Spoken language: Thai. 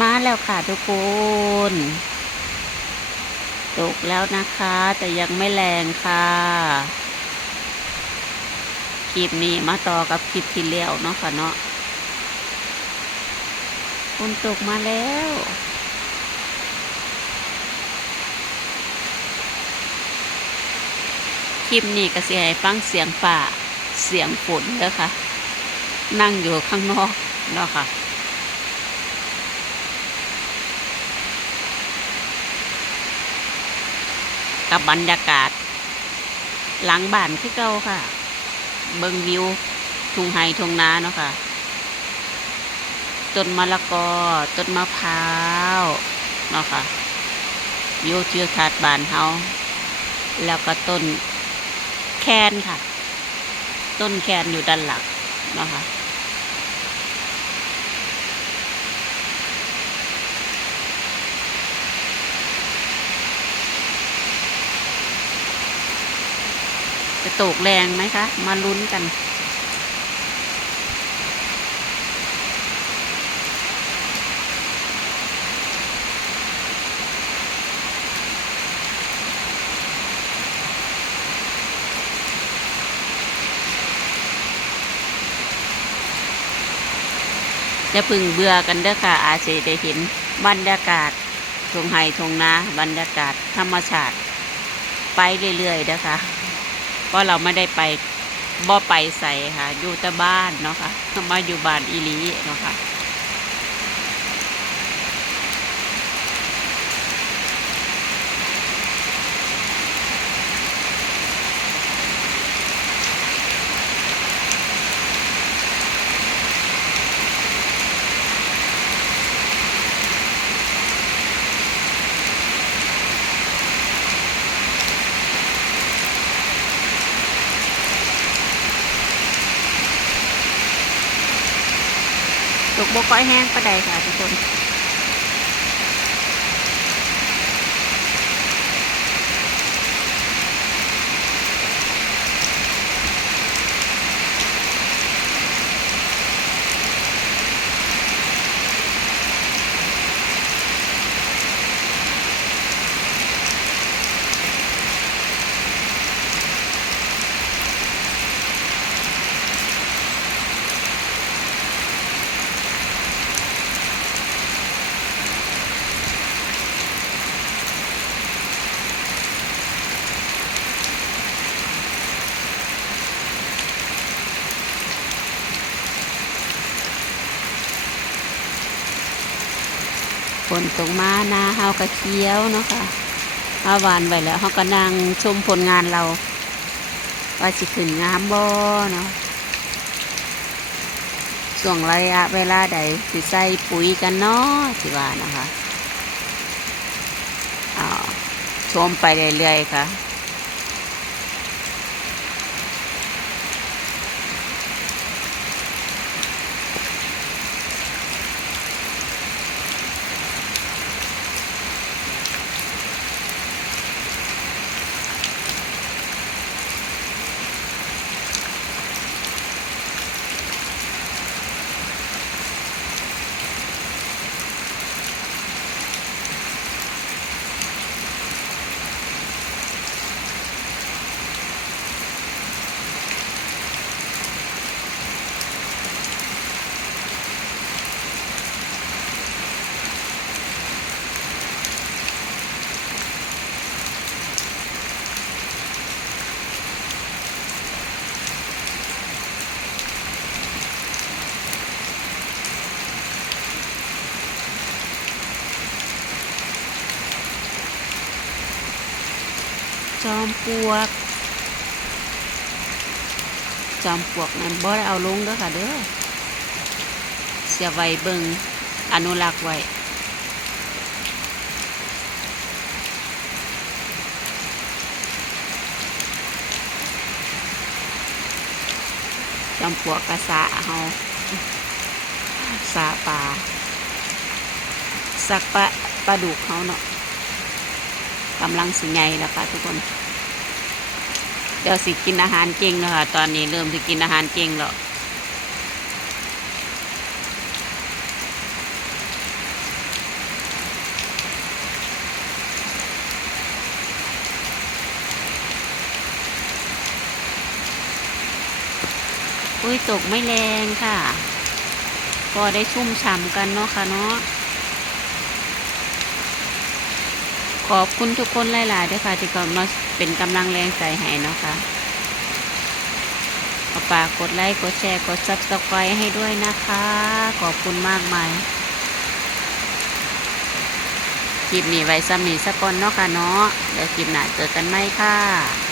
มาแล้วค่ะทุกคนตกแล้วนะคะแต่ยังไม่แรงค่ะคลิปนี้มาต่อกับคลิปที่แล้วเนาะค่ะเนาะฝนตกมาแล้วคลิปนี้ก็สิให้ฟังเสียงฝ่าเสียงฝนเด้อค่ะนั่งอยู่ข้างนอกเนาะค่ะกับบรรยากาศหลังบ้านคือเก่าค่ะเบิ่งวิวทุ่งไร่ทุ่งนาเนาะค่ะต้นมะละกอต้นมะพร้าวเนาะค่ะวิวทิวทัศน์บ้านเฮาแล้วก็ต้นแคนค่ะต้นแคนอยู่ด้านหลังเนาะค่ะจะตกแรงไหมคะมาลุ้นกันอย่าพึ่งเบื่อกันเด้อค่ะอาจจะได้เห็นบรรยากาศทุ่งไร่ทุ่งนาบรรยากาศธรรมชาติไปเรื่อยๆเด้อค่ะเพราะเราไม่ได้ไปบ่ไปใส่ค่ะอยู่แต่บ้านเนาะค่ะมาอยู่บ้านอีหลีเนาะค่ะตกบ่ค่อยแห้งปานใดค่ะทุกคนฝนตกมานาเฮาก็เขียวเนาะค่ะเฮาหวานไว้แล้วเฮาก็นั่งชมผลงานเราว่าสิขึ้นงามบ่เนาะช่วงระยะเวลาใดสิใส่ปุ๋ยกันเนาะสิว่านะคะชมไปเรื่อยๆค่ะจอมปลวกนั้นบ่ได้เอาลงเด้อค่ะเด้อเสียไว้เบิ่งอนุรักษ์ไว้จอมปลวกกระสะเฮาสาปลาสักปลาดุกเขาเนาะกำลังสิไงแล้วค่ะทุกคนเดี๋ยวสิกินอาหารเก่งแล้วค่ะตอนนี้เริ่มสิกินอาหารเก่งแล้ว อุ้ยตกไม่แรงค่ะพอได้ชุ่มฉ่ำกันเนาะค่ะเนาะขอบคุณทุกคนหลายๆด้วยค่ะที่ก็มาเป็นกำลังแรงใจให้เนาะค่ะฝากกดไลค์กดแชร์กด Subscribe ให้ด้วยนะคะขอบคุณมากมายคลิปนี้ไว้ซ้ำนี้สักก่อนเนาะค่ะเนาะเดี๋ยวคลิปหน้าเจอกันไหมค่ะ